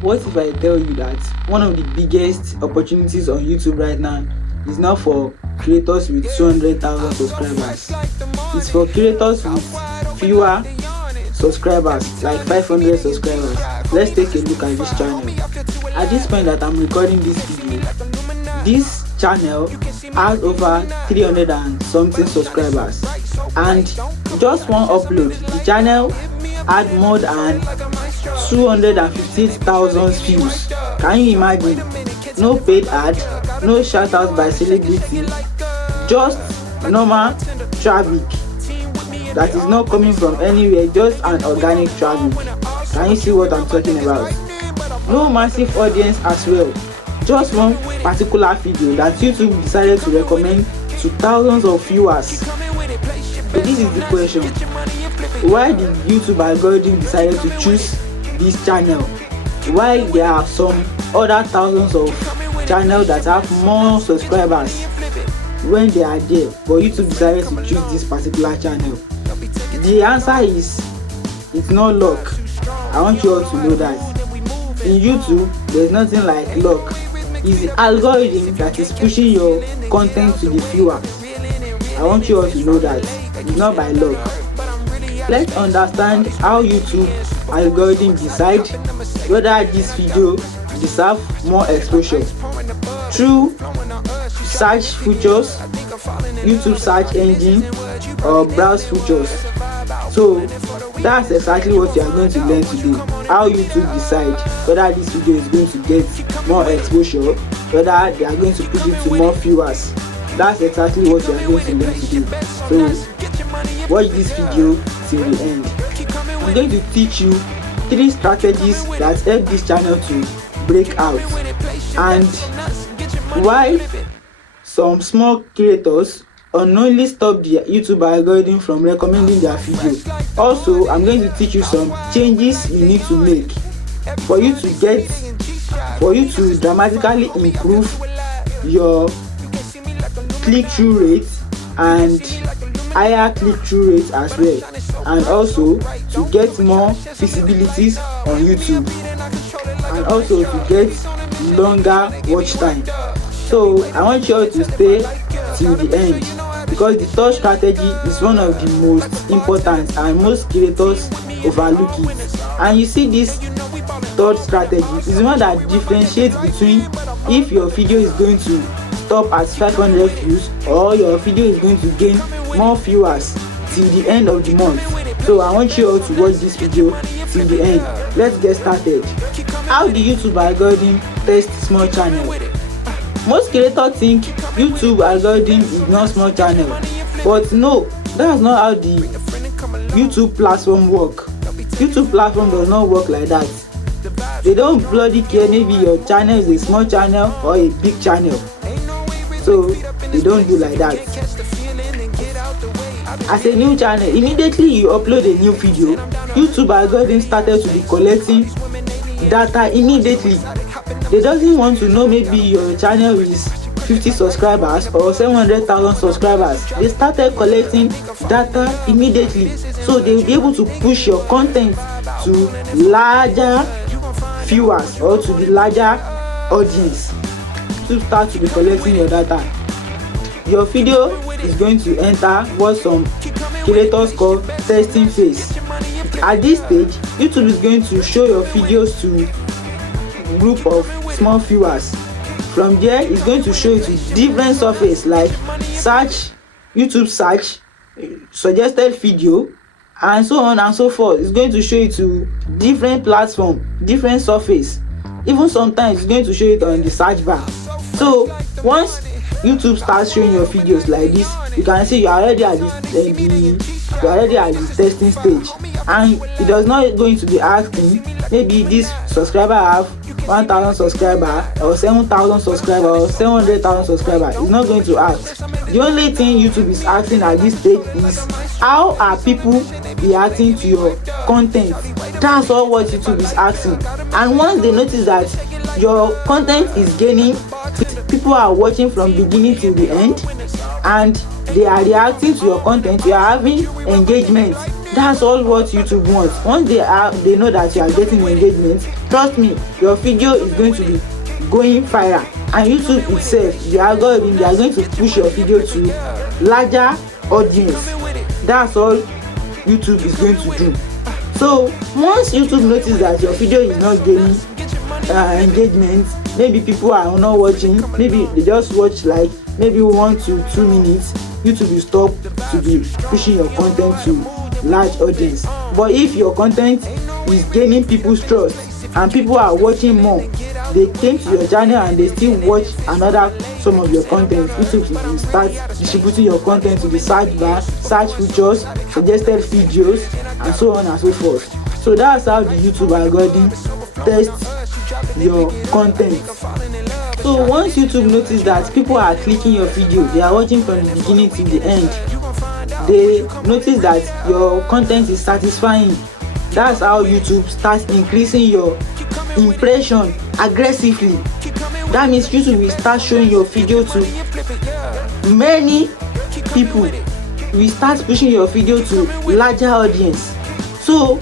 What if I tell you that one of the biggest opportunities on YouTube right now is not for creators with 200,000 subscribers? It's for creators with fewer subscribers, like 500 subscribers. Let's take a look at this channel. At this point that I'm recording this video, this channel has over 300 and something subscribers, and just one upload, the channel had more than 250,000 views. Can you imagine? No paid ad, no shout out by celebrity, just normal traffic that is not coming from anywhere, just an organic traffic. Can you see what I'm talking about? No massive audience as well, just one particular video that YouTube decided to recommend to thousands of viewers. So this is the question: why did YouTube algorithm decided to choose this channel? Why there are some other thousands of channels that have more subscribers when they are there, but YouTube decided to choose this particular channel? The answer is, it's not luck. I want you all to know that in YouTube there's nothing like luck. It's the algorithm that is pushing your content to the viewers. I want you all to know that it's not by luck. Let's understand how YouTube algorithm decide whether this video deserves more exposure through search features, YouTube search engine, or browse features. So that's exactly what you are going to learn today. How YouTube decide whether this video is going to get more exposure, whether they are going to push it to more viewers. That's exactly what you are going to learn today. So watch this video till the end. I'm going to teach you 3 strategies that help this channel to break out, and why some small creators unknowingly stop the YouTube algorithm from recommending their video. Also, I'm going to teach you some changes you need to make for you to dramatically improve your click-through rate and higher click-through rate as well, and also to get more visibilities on YouTube, and also to get longer watch time. So I want you all to stay till the end, because the third strategy is one of the most important and most creators overlook it. And you see, this third strategy is the one that differentiates between if your video is going to stop at 500 views or your video is going to gain more viewers till the end of the month. So I want you all to watch this video till the end. Let's get started. How the YouTube algorithm test small channel? Most creators think YouTube algorithm is not small channel, but no, that's not how the YouTube platform work. YouTube platform does not work like that. They don't bloody care maybe your channel is a small channel or a big channel. So they don't do like that. As a new channel, immediately you upload a new video, YouTube algorithm started to be collecting data immediately. They doesn't want to know maybe your channel is 50 subscribers or 700,000 subscribers. They started collecting data immediately, so they will be able to push your content to larger viewers or to the larger audience to start to be collecting your data. Your video is going to enter what some creators call testing phase. At this stage, YouTube is going to show your videos to a group of small viewers. From there, it's going to show it to different surface like search, YouTube search, suggested video, and so on and so forth. It's going to show it to different platform, different surface. Even sometimes it's going to show it on the search bar. So once YouTube starts showing your videos like this, you can see you're already at the testing stage, and it does not going to be asking maybe this subscriber have 1,000 subscribers or 7,000 subscribers or 700,000 subscribers. It's not going to ask. The only thing YouTube is asking at this stage is how are people reacting to your content. That's all what YouTube is asking. And once they notice that your content is gaining, people are watching from beginning till the end, and they are reacting to your content, you are having engagement. That's all what YouTube wants. Once they know that you are getting engagement, trust me, your video is going to be going viral, and YouTube itself, the algorithm, they are going to push your video to larger audience. That's all YouTube is going to do. So once YouTube notices that your video is not gaining engagement, maybe people are not watching, maybe they just watch like maybe 1 to 2 minutes, YouTube will stop to be pushing your content to large audience. But if your content is gaining people's trust and people are watching more, they came to your channel and they still watch some of your content, YouTube will start distributing your content to the search bar, search features, suggested videos, and so on and so forth. So that's how the YouTube algorithm tests your content. So once YouTube notices that people are clicking your video, they are watching from the beginning to the end, they notice that your content is satisfying. That's how YouTube starts increasing your impression aggressively. That means YouTube will start showing your video to many people. We start pushing your video to larger audience. So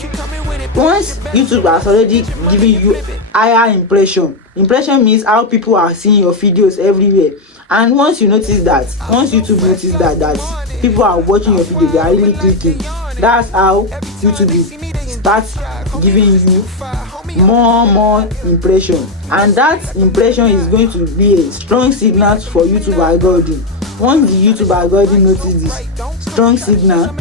once YouTube has already given you higher impression means how people are seeing your videos everywhere. And once you notice that, once YouTube notices that people are watching your video, they are really clicking, that's how YouTube will start giving you more impression, and that impression is going to be a strong signal for YouTube algorithm. Once the YouTube algorithm notices this strong signal,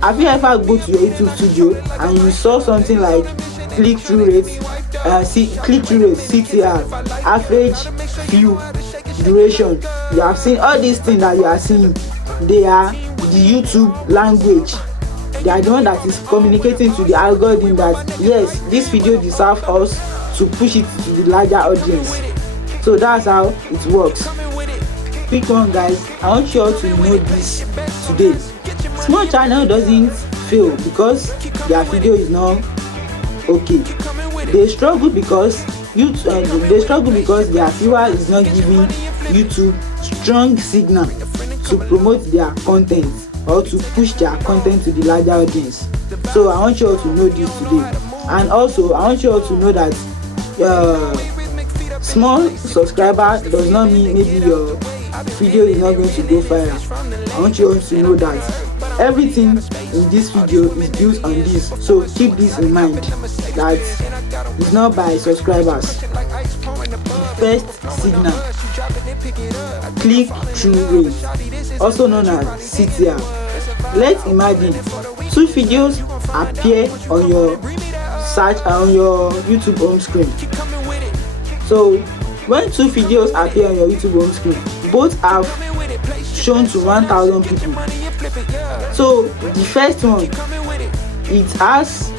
have you ever go to your YouTube studio and you saw something like click-through rate, CTR, average view duration? You have seen all these things that you are seeing. They are the YouTube language. They are the one that is communicating to the algorithm that yes, this video deserves us to push it to the larger audience. So that's how it works. Quick one, guys, I want you all to know this today. Small channel doesn't fail because their video is not okay. They struggle because their viewer is not giving YouTube strong signal to promote their content or to push their content to the larger audience. So I want you all to know this today. And also I want you all to know that small subscriber does not mean maybe your video is not going to go viral. I want you all to know that everything in this video is built on this. So keep this in mind, that it's not by subscribers. First signal, click-through rate, also known as CTR. Let's imagine 2 videos appear on your YouTube home screen. So when 2 videos appear on your YouTube home screen, both have shown to 1,000 people. So the first one, it has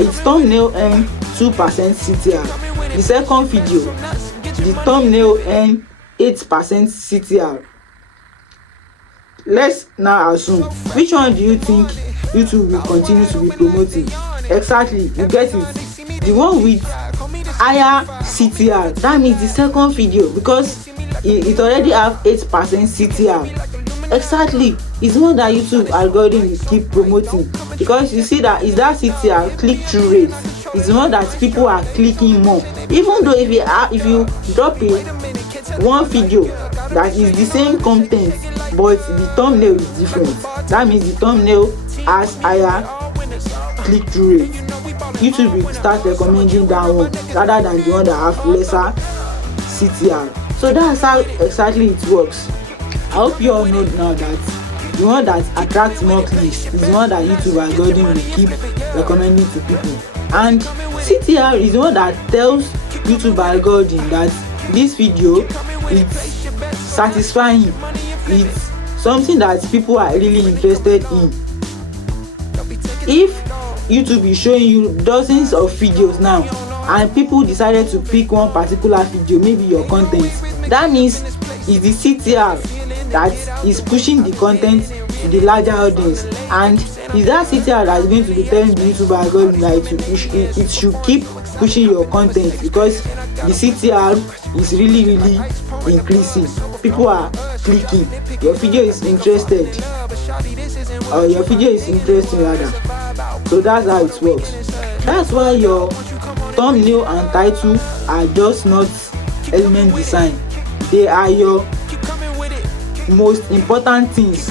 its thumbnail and 2% CTR. The second video, the thumbnail and 8% CTR. Let's now assume, which one do you think YouTube will continue to be promoting? Exactly, you get it. The one with higher CTR, that means the second video, because it already have 8% CTR. Exactly, it's more that YouTube algorithm will keep promoting, because you see that is that CTR, click-through rate, it's more that people are clicking more. Even though if you drop one video that is the same content but the thumbnail is different, that means the thumbnail has higher click-through rate, YouTube will start recommending that one rather than the one that have lesser CTR. So that's how exactly it works. I hope you all know now that the one that attracts more clicks is the one that YouTube algorithm will keep recommending to people, and CTR is the one that tells YouTube algorithm that this video is satisfying, it's something that people are really interested in. If YouTube is showing you dozens of videos now and people decided to pick one particular video, maybe your content, that means it's the CTR that is pushing the content to the larger audience, and it's that CTR that is going to be telling the YouTube algorithm that it should keep pushing your content, because the CTR is really increasing. People are clicking, your video is interested, or your video is interesting rather. So that's how it works. That's why your thumbnail and title are just not element design. They are your most important things,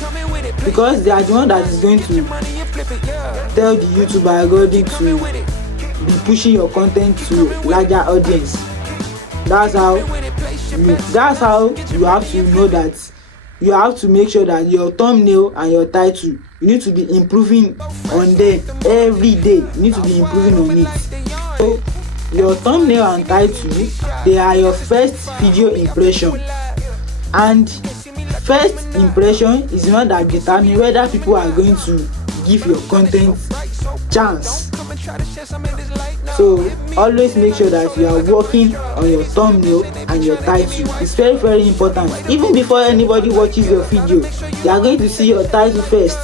because they are the one that is going to tell the YouTube algorithm to be pushing your content to larger audience. That's how you have to know that you have to make sure that your thumbnail and your title, you need to be improving on them every day. You need to be improving on it. So your thumbnail and title, they are your first video impression, and first impression is the one that determines whether people are going to give your content chance. So always make sure that you are working on your thumbnail and your title. It's very, very important. Even before anybody watches your video, they are going to see your title first,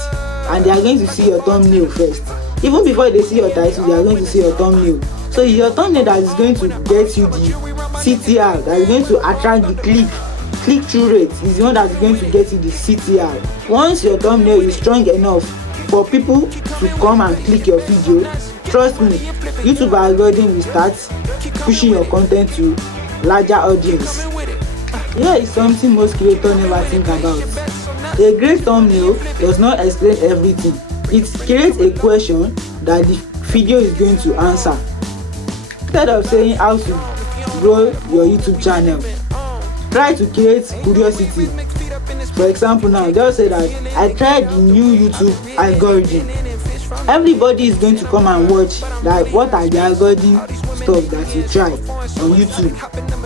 and they are going to see your thumbnail first. Even before they see your title, they are going to see your thumbnail. So it's your thumbnail that is going to get you the CTR, that is going to attract the click-through rate. Is the one that is going to get you the CTR. Once your thumbnail is strong enough for people to come and click your video, trust me, YouTube algorithm will start pushing your content to larger audience. Here is something most creators never think about. A great thumbnail does not explain everything. It creates a question that the video is going to answer. Instead of saying how to grow your YouTube channel, try to create curiosity. For example, now just say that I tried the new YouTube algorithm. Everybody is going to come and watch that what are the algorithm stuff that you try on YouTube.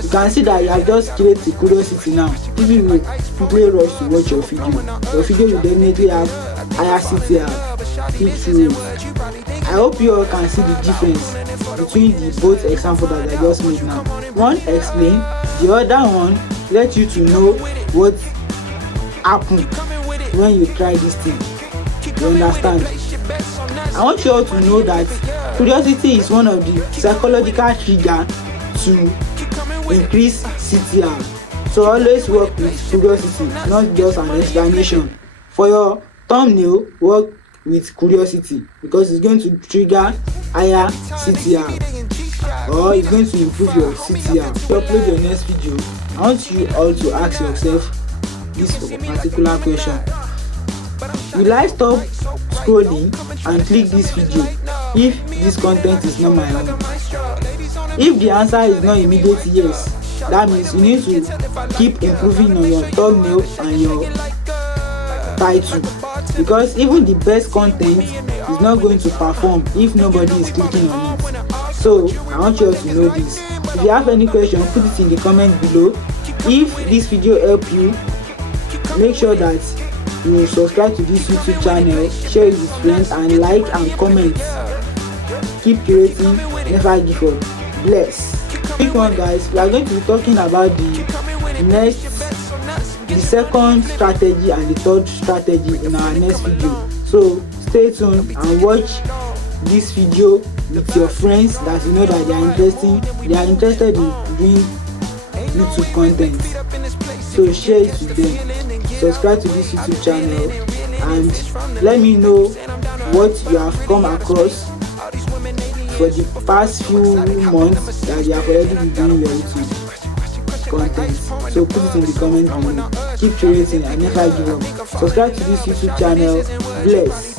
You can see that you have just created curiosity now. People will quickly rush to watch your video. Your video will definitely have higher CTR, click-through rate. I hope you all can see the difference between the both examples that I just made now. One explain, the other one let you to know what happened when you try this thing. You understand? I want you all to know that curiosity is one of the psychological trigger to increase CTR. So always work with curiosity, not just an explanation. For your thumbnail, work with curiosity, because it's going to trigger higher CTR, or it's going to improve your CTR. To upload your next video, I want you all to ask yourself this particular question: will I stop scrolling and click this video if this content is not my own? If the answer is not immediate yes, that means you need to keep improving on your thumbnail and your title, because even the best content is not going to perform if nobody is clicking on it. So I want you all to know this. If you have any question, put it in the comment below. If this video helped you, make sure that you subscribe to this YouTube channel, share it with friends, and like and comment. Keep creating, never give up. Bless. Quick one, guys, we are going to be talking about the second strategy and the third strategy in our next video. So stay tuned and watch this video with your friends that you know that they are interested in doing YouTube content. So share it with them, subscribe to this YouTube channel, and let me know what you have come across for the past few months that you have already been doing your YouTube content. So put it in the comment below. Keep creating and never give up. Subscribe to this YouTube channel. Bless.